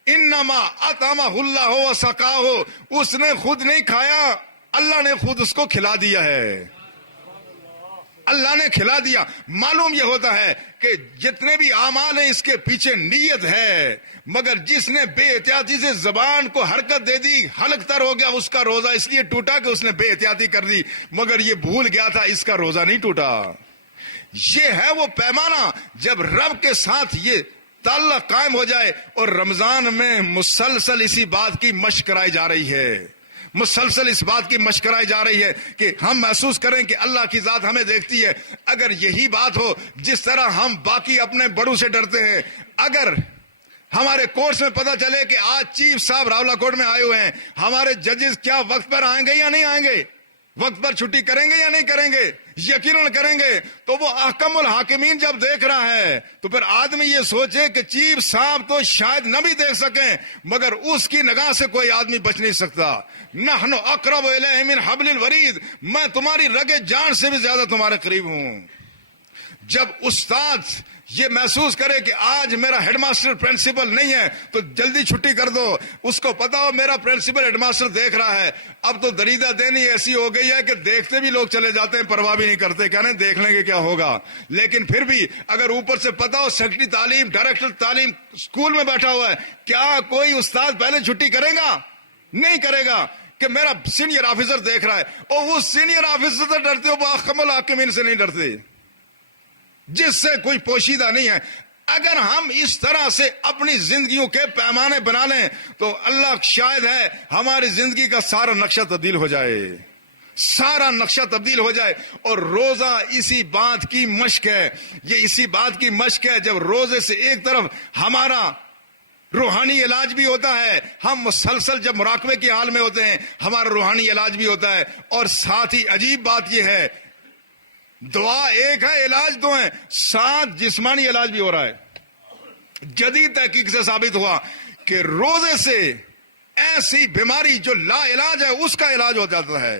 انما اطعمہ اللہ وسقاہ، اس نے خود نہیں کھایا، اللہ نے خود اس کو کھلا دیا ہے، اللہ نے کھلا دیا۔ معلوم یہ ہوتا ہے کہ جتنے بھی اعمال ہیں اس کے پیچھے نیت ہے، مگر جس نے بے احتیاطی سے زبان کو حرکت دے دی، حلق تر ہو گیا، اس کا روزہ اس لیے ٹوٹا کہ اس نے بے احتیاطی کر دی، مگر یہ بھول گیا تھا، اس کا روزہ نہیں ٹوٹا۔ یہ ہے وہ پیمانہ جب رب کے ساتھ یہ تعلق قائم ہو جائے۔ اور رمضان میں مسلسل اسی بات کی مشق کرائی جا رہی ہے، مسلسل اس بات کی مشق کرائی جا رہی ہے کہ ہم محسوس کریں کہ اللہ کی ذات ہمیں دیکھتی ہے۔ اگر یہی بات ہو جس طرح ہم باقی اپنے بڑوں سے ڈرتے ہیں، اگر ہمارے کورس میں پتہ چلے کہ آج چیف صاحب راولا کوٹ میں آئے ہوئے ہیں، ہمارے ججز کیا وقت پر آئیں گے یا نہیں آئیں گے، وقت پر چھٹی کریں گے یا نہیں کریں گے، یقیناً کریں گے، تو وہ احکم الحاکمین جب دیکھ رہا ہے تو پھر آدمی یہ سوچے کہ چیف صاحب تو شاید نہ بھی دیکھ سکیں مگر اس کی نگاہ سے کوئی آدمی بچ نہیں سکتا۔ نحن اقرب الیہ من حبل الورید، میں تمہاری رگ جان سے بھی زیادہ تمہارے قریب ہوں۔ جب استاد یہ محسوس کرے کہ آج میرا ہیڈ ماسٹر پرنسپل نہیں ہے تو جلدی چھٹی کر دو، اس کو پتا ہو میرا پرنسپل ہیڈ ماسٹر دیکھ رہا ہے۔ اب تو دریدہ دینی ایسی ہو گئی ہے کہ دیکھتے بھی لوگ چلے جاتے ہیں، پرواہ بھی نہیں کرتے، کہنے دیکھ لیں گے کیا ہوگا۔ لیکن پھر بھی اگر اوپر سے پتا ہو سیکرٹری تعلیم، ڈائریکٹر تعلیم اسکول میں بیٹھا ہوا ہے، کیا کوئی استاد پہلے چھٹی کرے گا؟ نہیں کرے گا۔ کہ میرا سینئر آفیسر دیکھ رہا ہے، اور وہ سینئر آفیسر سے ڈرتے ہو، باکمل حاکمین سے نہیں ڈرتے جس سے کوئی پوشیدہ نہیں ہے. اگر ہم اس طرح سے اپنی زندگیوں کے پیمانے بنا لیں تو اللہ شاید ہے ہماری زندگی کا سارا نقشہ تبدیل ہو جائے، سارا نقشہ تبدیل ہو جائے. اور روزہ اسی بات کی مشق ہے، یہ اسی بات کی مشق ہے. جب روزے سے ایک طرف ہمارا روحانی علاج بھی ہوتا ہے، ہم مسلسل جب مراقبے کی حال میں ہوتے ہیں ہمارا روحانی علاج بھی ہوتا ہے. اور ساتھ ہی عجیب بات یہ ہے، دعا ایک ہے، علاج دو ہیں، ساتھ جسمانی علاج بھی ہو رہا ہے. جدید تحقیق سے ثابت ہوا کہ روزے سے ایسی بیماری جو لا علاج ہے اس کا علاج ہو جاتا ہے.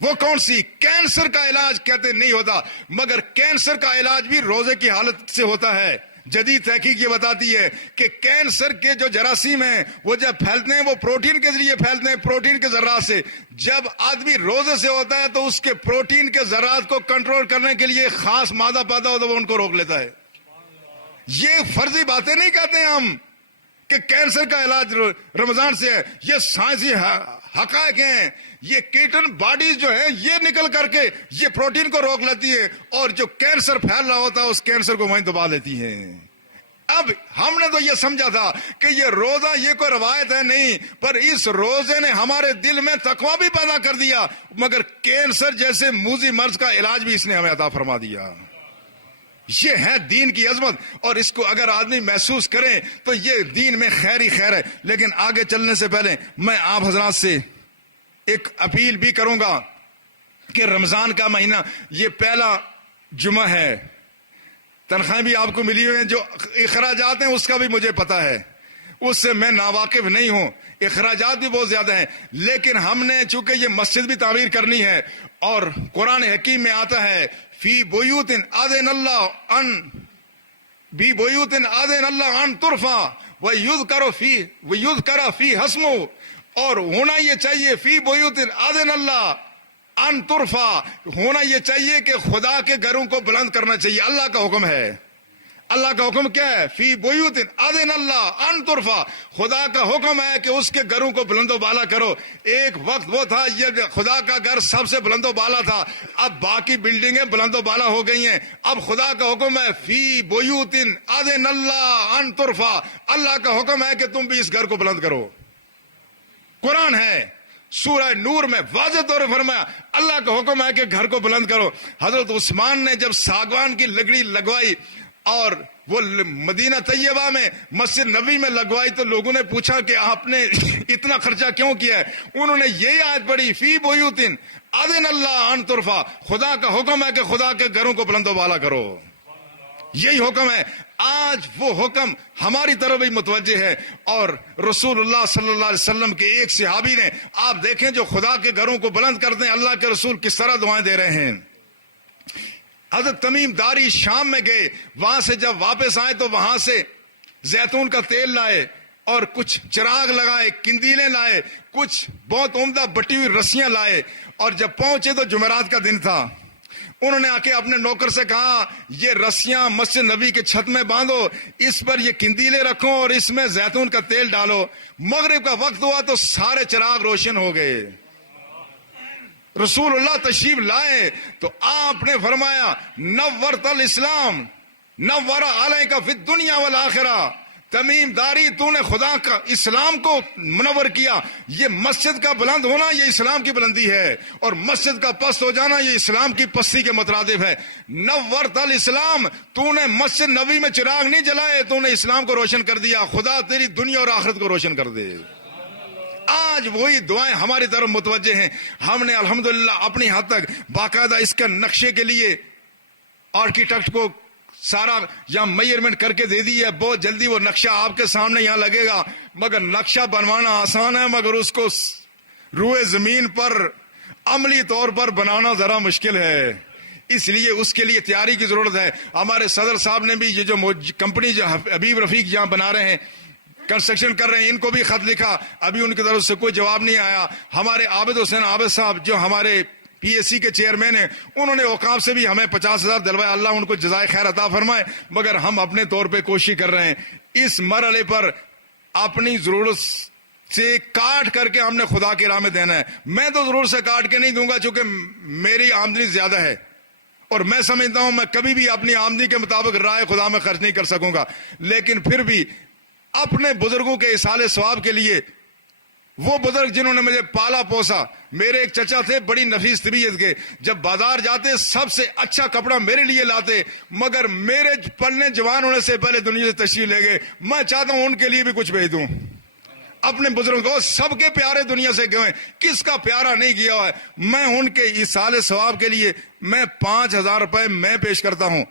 وہ کون سی؟ کینسر کا علاج کہتے نہیں ہوتا، مگر کینسر کا علاج بھی روزے کی حالت سے ہوتا ہے. جدید تحقیق یہ بتاتی ہے کہ کینسر کے جو جراثیم ہیں وہ جب پھیلتے ہیں وہ پروٹین کے ذریعے پھیلتے ہیں، پروٹین کے ذرات سے. جب آدمی روزے سے ہوتا ہے تو اس کے پروٹین کے ذرات کو کنٹرول کرنے کے لیے خاص مادہ پیدا ہوتا ہے، وہ ان کو روک لیتا ہے. یہ فرضی باتیں نہیں کہتے ہیں ہم کہ کینسر کا علاج رمضان سے ہے، یہ سائنسی حقائق ہیں. یہ کیٹن باڈیز جو ہے یہ نکل کر کے یہ پروٹین کو روک لیتی ہے، اور جو کینسر پھیل رہا ہوتا ہے اس کینسر کو وہیں دبا لیتی ہیں. اب ہم نے تو یہ سمجھا تھا کہ یہ روزہ یہ کوئی روایت ہے، نہیں، پر اس روزے نے ہمارے دل میں تقویٰ بھی پیدا کر دیا، مگر کینسر جیسے موذی مرض کا علاج بھی اس نے ہمیں عطا فرما دیا. یہ ہے دین کی عظمت، اور اس کو اگر آدمی محسوس کرے تو یہ دین میں خیر ہی خیر ہے. لیکن آگے چلنے سے پہلے میں آپ حضرات سے ایک اپیل بھی کروں گا کہ رمضان کا مہینہ یہ پہلا جمعہ ہے، تنخواہیں بھی آپ کو ملی ہوئی ہیں، جو اخراجات ہیں اس کا بھی مجھے پتا ہے، اس سے میں ناواقف نہیں ہوں، اخراجات بھی بہت زیادہ ہیں. لیکن ہم نے چونکہ یہ مسجد بھی تعمیر کرنی ہے، اور قرآن حکیم میں آتا ہے فی بیوت اذن اللہ ان ترفع ویذکر فی اسمہ، اور ہونا یہ چاہیے فی بیوت اذن اللہ ان ترفع، ہونا یہ چاہیے کہ خدا کے گھروں کو بلند کرنا چاہیے. اللہ کا حکم ہے. اللہ کا حکم کیا ہے؟ فی بیوت اذن اللہ ان ترفع، خدا کا حکم ہے کہ اس کے گھروں کو بلند و بالا کرو. ایک وقت وہ تھا یہ خدا کا گھر سب سے بلند و بالا تھا، اب باقی بلڈنگیں بلند و بالا ہو گئی ہیں. اب خدا کا حکم ہے فی بیوت اذن اللہ ان ترفع، اللہ کا حکم ہے کہ تم بھی اس گھر کو بلند کرو. قرآن ہے، سورہ نور میں واضح طور پر فرمایا اللہ کا حکم ہے کہ گھر کو بلند کرو. حضرت عثمان نے جب ساگوان کی لکڑی لگوائی اور وہ مدینہ طیبہ میں مسجد نبوی میں لگوائی تو لوگوں نے پوچھا کہ آپ نے اتنا خرچہ کیوں کیا ہے؟ انہوں نے یہی آیت پڑھی فی بیوت اذن اللہ ان ترفع، خدا کا حکم ہے کہ خدا کے گھروں کو بلند و بالا کرو. یہی حکم ہے. آج وہ حکم ہماری طرف بھی متوجہ ہے، اور رسول اللہ صلی اللہ علیہ وسلم کے ایک صحابی نے، آپ دیکھیں جو خدا کے گھروں کو بلند کرتے ہیں، اللہ کے رسول کس طرح دعائیں دے رہے ہیں. حضرت تمیم داری شام میں گئے، وہاں سے جب واپس آئے تو وہاں سے زیتون کا تیل لائے اور کچھ چراغ لگائے، کندیلیں لائے، کچھ بہت عمدہ بٹی ہوئی رسیاں لائے. اور جب پہنچے تو جمعرات کا دن تھا. انہوں نے آ کے اپنے نوکر سے کہا یہ رسیاں مسجد نبی کے چھت میں باندھو، اس پر یہ کندیلیں رکھو اور اس میں زیتون کا تیل ڈالو. مغرب کا وقت ہوا تو سارے چراغ روشن ہو گئے. رسول اللہ تشریف لائے تو آپ نے فرمایا نورت الاسلام نور علیک فی الدنیا والآخرہ. تمیم داری تو نے خدا کا اسلام کو منور کیا. یہ مسجد کا بلند ہونا یہ اسلام کی بلندی ہے، اور مسجد کا پست ہو جانا یہ اسلام کی پستی کے مترادف ہے. نورت الاسلام، تو نے مسجد نبی میں چراغ نہیں جلائے، تو نے اسلام کو روشن کر دیا. خدا تیری دنیا اور آخرت کو روشن کر دے. آج وہی دعائیں ہماری طرف متوجہ ہیں. ہم نے الحمدللہ اپنی حد تک باقاعدہ اس کے نقشے کے لیے آرکیٹیکٹ کو سارا یہاں میئرمنٹ کر کے دے دی ہے. بہت جلدی وہ نقشہ آپ کے سامنے یہاں لگے گا. مگر نقشہ بنوانا آسان ہے، مگر اس کو روئے زمین پر عملی طور پر بنانا ذرا مشکل ہے. اس لیے اس کے لیے تیاری کی ضرورت ہے. ہمارے صدر صاحب نے بھی یہ جو کمپنی جو حبیب رفیق یہاں بنا رہے ہیں، کنسٹرکشن کر رہے ہیں، ان کو بھی خط لکھا، ابھی ان کی طرف سے کوئی جواب نہیں آیا. ہمارے عابد حسین عابد صاحب جو ہمارے پی ایس سی کے چیئرمین ہیں، انہوں نے اوقاف سے بھی ہمیں 50,000 دلوائے. اللہ ان کو جزائے خیر عطا فرمائے. مگر ہم اپنے طور پہ کوشش کر رہے ہیں. اس مرحلے پر اپنی ضرورت سے کاٹ کر کے ہم نے خدا کی راہ میں دینا ہے. میں تو ضرور سے کاٹ کے نہیں دوں گا چونکہ میری آمدنی زیادہ ہے اور میں سمجھتا ہوں میں کبھی بھی اپنی آمدنی کے مطابق راہ خدا میں خرچ نہیں کر سکوں گا. لیکن پھر بھی اپنے بزرگوں کے ایصال ثواب کے لیے، وہ بزرگ جنہوں نے مجھے پالا پوسا، میرے ایک چچا تھے بڑی نفیس طبیعت کے، جب بازار جاتے سب سے اچھا کپڑا میرے لیے لاتے، مگر میرے پلنے جوان ہونے سے پہلے دنیا سے تشریف لے گئے. میں چاہتا ہوں ان کے لیے بھی کچھ بھیج دوں. اپنے بزرگوں کو سب کے پیارے دنیا سے گئے، کس کا پیارا نہیں گیا ہوا ہے. میں ان کے ایصال ثواب کے لیے میں 5,000 روپے میں پیش کرتا ہوں.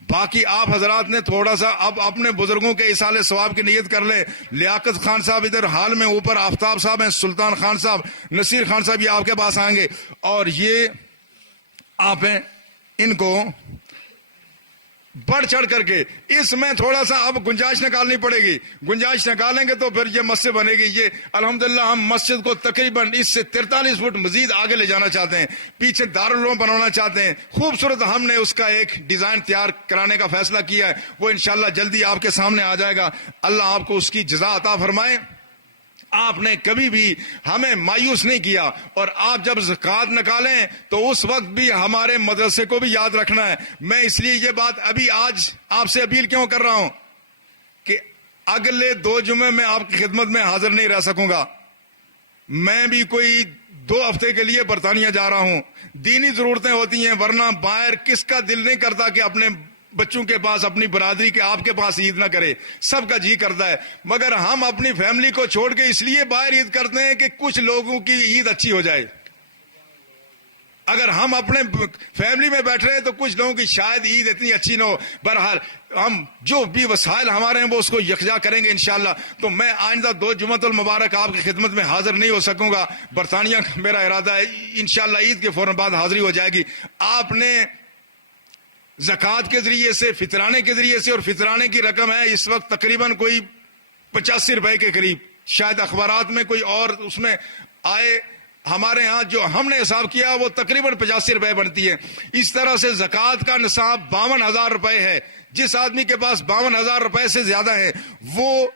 باقی آپ حضرات نے تھوڑا سا اب اپنے بزرگوں کے ایصال ثواب کی نیت کر لیں. لیاقت خان صاحب ادھر حال میں اوپر، آفتاب صاحب ہیں، سلطان خان صاحب، نصیر خان صاحب، یہ آپ کے پاس آئیں گے اور یہ آپ ہیں، ان کو بڑھ چڑھ کر کے اس میں تھوڑا سا اب گنجائش نکالنی پڑے گی. گنجائش نکالیں گے تو پھر یہ مسجد بنے گی. یہ الحمدللہ ہم مسجد کو تقریباً اس سے 43 فٹ مزید آگے لے جانا چاہتے ہیں، پیچھے دارالعلوم بنانا چاہتے ہیں. خوبصورت ہم نے اس کا ایک ڈیزائن تیار کرانے کا فیصلہ کیا ہے، وہ انشاءاللہ جلدی آپ کے سامنے آ جائے گا. اللہ آپ کو اس کی جزا عطا فرمائے. آپ نے کبھی بھی ہمیں مایوس نہیں کیا، اور آپ جب زکوٰۃ نکالیں تو اس وقت بھی ہمارے مدرسے کو بھی یاد رکھنا ہے. میں اس لیے یہ بات ابھی آج آپ سے اپیل کیوں کر رہا ہوں کہ اگلے 2 جمعے میں آپ کی خدمت میں حاضر نہیں رہ سکوں گا. میں بھی کوئی 2 ہفتے کے لیے برطانیہ جا رہا ہوں. دینی ضرورتیں ہوتی ہیں، ورنہ باہر کس کا دل نہیں کرتا کہ اپنے بچوں کے پاس، اپنی برادری کے آپ کے پاس عید نہ کرے. سب کا جی کرتا ہے، مگر ہم اپنی فیملی کو چھوڑ کے اس لیے باہر عید کرتے ہیں کہ کچھ لوگوں کی عید اچھی ہو جائے. اگر ہم اپنے فیملی میں بیٹھ رہے ہیں تو کچھ لوگوں کی شاید عید اتنی اچھی نہ ہو. بہرحال ہم جو بھی وسائل ہمارے ہیں وہ اس کو یکجا کریں گے انشاءاللہ. تو میں آئندہ 2 جمعۃ المبارک آپ کی خدمت میں حاضر نہیں ہو سکوں گا. برطانیہ میرا ارادہ ہے، انشاءاللہ عید کے فوراً بعد حاضری ہو جائے گی. آپ نے زکوٰۃ کے ذریعے سے، فطرانے کے ذریعے سے، اور فطرانے کی رقم ہے اس وقت تقریباً کوئی 85 روپے کے قریب، شاید اخبارات میں کوئی اور اس میں آئے. ہمارے ہاں جو ہم نے حساب کیا وہ تقریباً 85 روپے بنتی ہے. اس طرح سے زکوٰۃ کا نصاب 52,000 روپے ہے. جس آدمی کے پاس 52,000 روپے سے زیادہ ہے وہ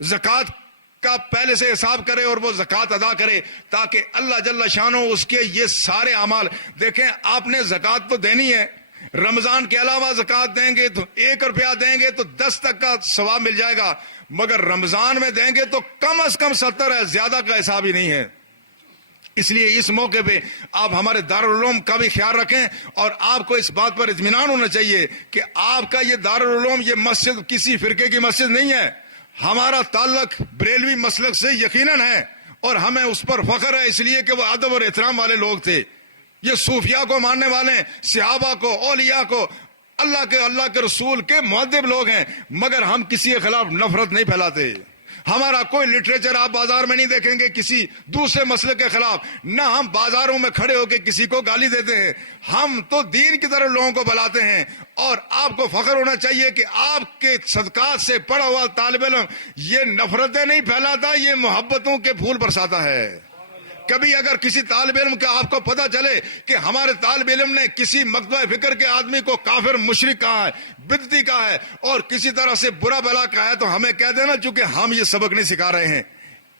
زکوٰۃ کا پہلے سے حساب کرے اور وہ زکوٰۃ ادا کرے، تاکہ اللہ جل شانہ اس کے یہ سارے اعمال. دیکھیں، آپ نے زکوٰۃ تو دینی ہے، رمضان کے علاوہ زکوٰۃ دیں گے تو 1 روپیہ دیں گے تو 10 تک کا ثواب مل جائے گا، مگر رمضان میں دیں گے تو کم از کم 70 ہے، زیادہ کا حساب ہی نہیں ہے. اس لیے اس موقع پہ آپ ہمارے دارالعلوم کا بھی خیال رکھیں، اور آپ کو اس بات پر اطمینان ہونا چاہیے کہ آپ کا یہ دارالعلوم، یہ مسجد کسی فرقے کی مسجد نہیں ہے. ہمارا تعلق بریلوی مسلک سے یقیناً ہے اور ہمیں اس پر فخر ہے، اس لیے کہ وہ ادب اور احترام والے لوگ تھے. یہ صوفیاء کو ماننے والے، صحابہ کو، اولیاء کو، اللہ کے رسول کے مؤدب لوگ ہیں، مگر ہم کسی کے خلاف نفرت نہیں پھیلاتے. ہمارا کوئی لٹریچر آپ بازار میں نہیں دیکھیں گے کسی دوسرے مسئلے کے خلاف، نہ ہم بازاروں میں کھڑے ہو کے کسی کو گالی دیتے ہیں. ہم تو دین کی طرف لوگوں کو بلاتے ہیں، اور آپ کو فخر ہونا چاہیے کہ آپ کے صدقات سے پڑھا ہوا طالب علم یہ نفرتیں نہیں پھیلاتا، یہ محبتوں کے پھول برساتا ہے. کبھی اگر کسی طالب علم کا آپ کو پتہ چلے کہ ہمارے طالب علم نے کسی مکتبہ فکر کے آدمی کو کافر مشرک کہا ہے، بدعتی کہا ہے، اور کسی طرح سے برا بلا کہا ہے، تو ہمیں کہہ دینا، چونکہ ہم یہ سبق نہیں سکھا رہے ہیں.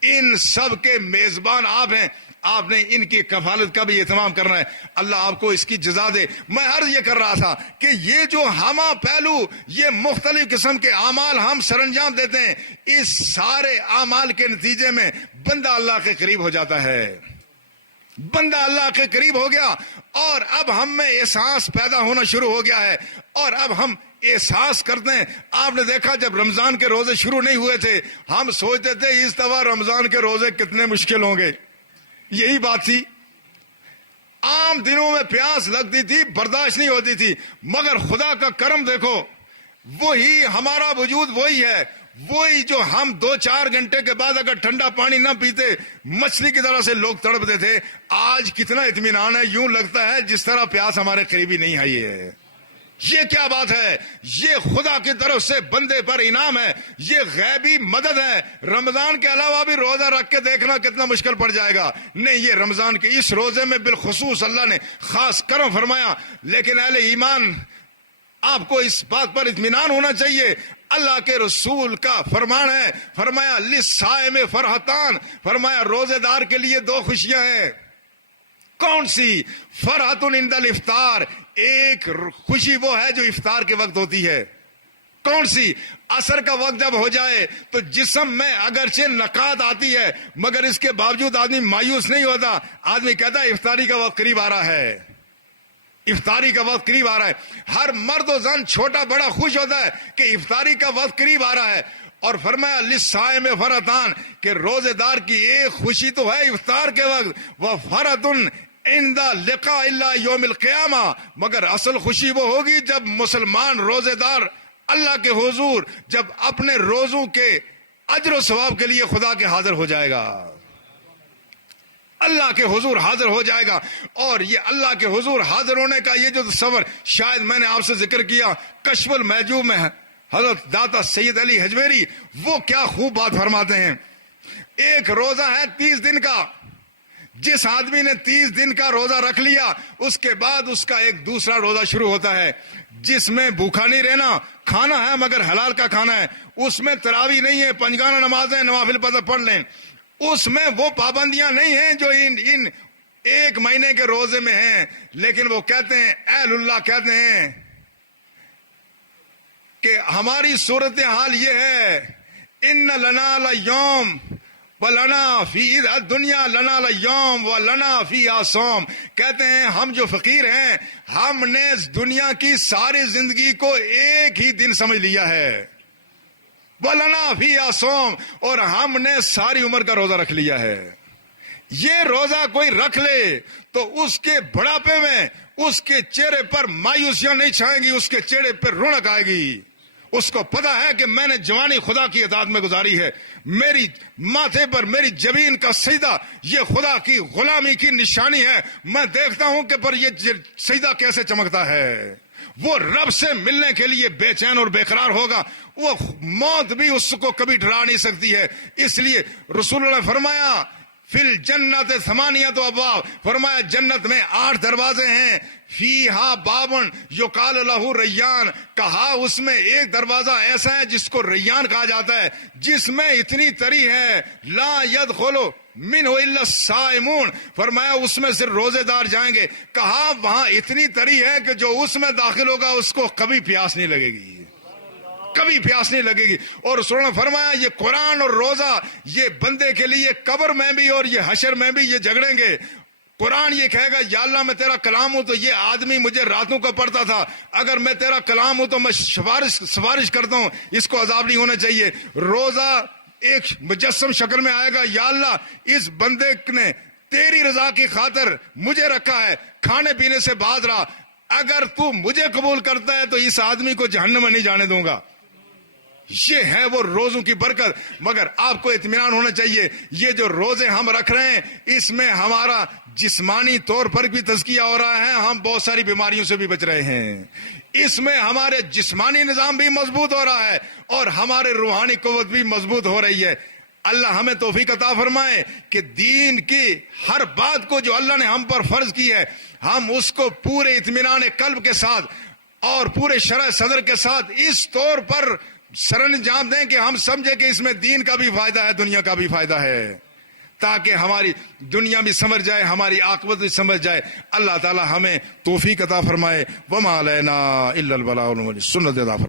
ان سب کے میزبان آپ ہیں، آپ نے ان کی کفالت کا بھی اہتمام کرنا ہے. اللہ آپ کو اس کی جزا دے. میں عرض یہ کر رہا تھا کہ یہ جو ہمہ پہلو، یہ مختلف قسم کے اعمال ہم سر انجام دیتے ہیں، اس سارے اعمال کے نتیجے میں بندہ اللہ کے قریب ہو جاتا ہے. بندہ اللہ کے قریب ہو گیا، اور اب ہم میں احساس پیدا ہونا شروع ہو گیا ہے، اور اب ہم احساس کرتے ہیں. آپ نے دیکھا جب رمضان کے روزے شروع نہیں ہوئے تھے، ہم سوچتے تھے اس دفعہ رمضان کے روزے کتنے مشکل ہوں گے. یہی بات تھی. عام دنوں میں پیاس لگتی تھی، برداشت نہیں ہوتی تھی، مگر خدا کا کرم دیکھو، وہی ہمارا وجود وہی ہے. وہی جو ہم 2-4 گھنٹے کے بعد اگر ٹھنڈا پانی نہ پیتے مچھلی کی طرح سے لوگ تڑپتے تھے، آج کتنا اطمینان ہے. یوں لگتا ہے جس طرح پیاس ہمارے قریبی نہیں آئی ہے. یہ کیا بات ہے؟ یہ خدا کی طرف سے بندے پر انعام ہے، یہ غیبی مدد ہے. رمضان کے علاوہ بھی روزہ رکھ کے دیکھنا کتنا مشکل پڑ جائے گا. نہیں، یہ رمضان کے اس روزے میں بالخصوص اللہ نے خاص کرم فرمایا. لیکن اہل ایمان، آپ کو اس بات پر اطمینان ہونا چاہیے، اللہ کے رسول کا فرمان ہے، فرمایا للصائم فرحتان، فرمایا روزے دار کے لیے دو خوشیاں ہیں۔ کون سی؟ فرحت عند الافطار، ایک خوشی وہ ہے جو افطار کے وقت ہوتی ہے۔ کون سی؟ عصر کا وقت جب ہو جائے تو جسم میں اگرچہ نقات آتی ہے مگر اس کے باوجود آدمی مایوس نہیں ہوتا، آدمی کہتا ہے افطاری کا وقت قریب آ رہا ہے، افطاری کا وقت قریب آ رہا ہے۔ ہر مرد و زن چھوٹا بڑا خوش ہوتا ہے کہ افطاری کا وقت قریب آ رہا ہے۔ اور فرمایا للصائم فرحتان، کہ روزے دار کی ایک خوشی تو ہے افطار کے وقت، وہ فرحت عند لقاء اللہ یوم القیامہ، مگر اصل خوشی وہ ہوگی جب مسلمان روزے دار اللہ کے حضور جب اپنے روزوں کے اجر و ثواب کے لیے خدا کے حاضر ہو جائے گا، اللہ کے حضور حاضر ہو جائے گا۔ اور یہ اللہ کے حضور حاضر ہونے کا یہ جو تصور شاید میں نے آپ سے ذکر کیا کشف المحجوب میں حضرت داتا سید علی حجویری وہ کیا خوب بات فرماتے ہیں۔ ایک روزہ ہے 30 دن کا، جس آدمی نے 30 دن کا روزہ رکھ لیا اس کے بعد اس کا ایک دوسرا روزہ شروع ہوتا ہے جس میں بھوکا نہیں رہنا، کھانا ہے مگر حلال کا کھانا ہے، اس میں تراویح نہیں ہے، پنجگانہ نمازیں نوافل پڑھ لیں، اس میں وہ پابندیاں نہیں ہیں جو ان ایک مہینے کے روزے میں ہیں۔ لیکن وہ کہتے ہیں اہل اللہ کہتے ہیں کہ ہماری صورتحال یہ ہے، ان لنا لیوم وَلَنَا فِي الدُّنْيَا لَنَا لَيَوْمٌ وَلَنَا فِيهَا صَوْمٌ، کہتے ہیں ہم جو فقیر ہیں ہم نے دنیا کی ساری زندگی کو ایک ہی دن سمجھ لیا ہے، وَلَنَا فِيهَا صَوْمٌ، اور ہم نے ساری عمر کا روزہ رکھ لیا ہے۔ یہ روزہ کوئی رکھ لے تو اس کے بڑھاپے میں اس کے چہرے پر مایوسیاں نہیں چھائیں گی، اس کے چہرے پر رونق آئے گی، اس کو پتا ہے کہ میں نے جوانی خدا کی اطاعت میں گزاری ہے، میری ماتھے پر میری جبین کا سجدہ یہ خدا کی غلامی کی نشانی ہے، میں دیکھتا ہوں کہ پر یہ سجدہ کیسے چمکتا ہے۔ وہ رب سے ملنے کے لیے بے چین اور بے قرار ہوگا، وہ موت بھی اس کو کبھی ڈرا نہیں سکتی ہے۔ اس لیے رسول اللہ نے فرمایا فی الجنت ثمانیۃ ابواب، فرمایا جنت میں 8 دروازے ہیں، فیہا بابن یقال لہ ریان، کہا اس میں ایک دروازہ ایسا ہے جس کو ریان کہا جاتا ہے، جس میں اتنی تری ہے لا يدخل منہ الا الصائمون، فرمایا اس میں صرف روزے دار جائیں گے، کہا وہاں اتنی تری ہے کہ جو اس میں داخل ہوگا اس کو کبھی پیاس نہیں لگے گی، کبھی پیاس نہیں لگے گی۔ اور رسول نے فرمایا یہ قرآن اور روزہ یہ بندے کے لیے قبر میں بھی اور یہ حشر میں بھی یہ جھگڑیں گے۔ قرآن یہ کہے گا یا اللہ میں تیرا کلام ہوں تو یہ آدمی مجھے راتوں کو پڑھتا تھا، اگر میں تیرا کلام ہوں تو میں سفارش کرتا ہوں اس کو عذاب نہیں ہونا چاہیے۔ روزہ ایک مجسم شکل میں آئے گا، یا اللہ اس بندے نے تیری رضا کی خاطر مجھے رکھا ہے، کھانے پینے سے باز رہا، اگر تو مجھے قبول کرتا ہے تو اس آدمی کو جہنم میں نہیں جانے دوں گا۔ یہ ہے وہ روزوں کی برکت۔ مگر آپ کو اطمینان ہونا چاہیے یہ جو روزے ہم رکھ رہے ہیں اس میں ہمارا جسمانی طور پر بھی تزکیہ ہو رہا ہے، ہم بہت ساری بیماریوں سے بھی بچ رہے ہیں، اس میں ہمارے جسمانی نظام بھی مضبوط ہو رہا ہے اور ہمارے روحانی قوت بھی مضبوط ہو رہی ہے۔ اللہ ہمیں توفیق عطا فرمائے کہ دین کی ہر بات کو جو اللہ نے ہم پر فرض کی ہے ہم اس کو پورے اطمینان قلب کے ساتھ اور پورے شرح صدر کے ساتھ اس طور پر سر انجام دیں کہ ہم سمجھیں کہ اس میں دین کا بھی فائدہ ہے، دنیا کا بھی فائدہ ہے، تاکہ ہماری دنیا بھی سمجھ جائے، ہماری عاقبت بھی سمجھ جائے۔ اللہ تعالی ہمیں توفیق عطا فرمائے۔ وما علینا الا البلاغ المبین۔ سنت عطا فرمائے۔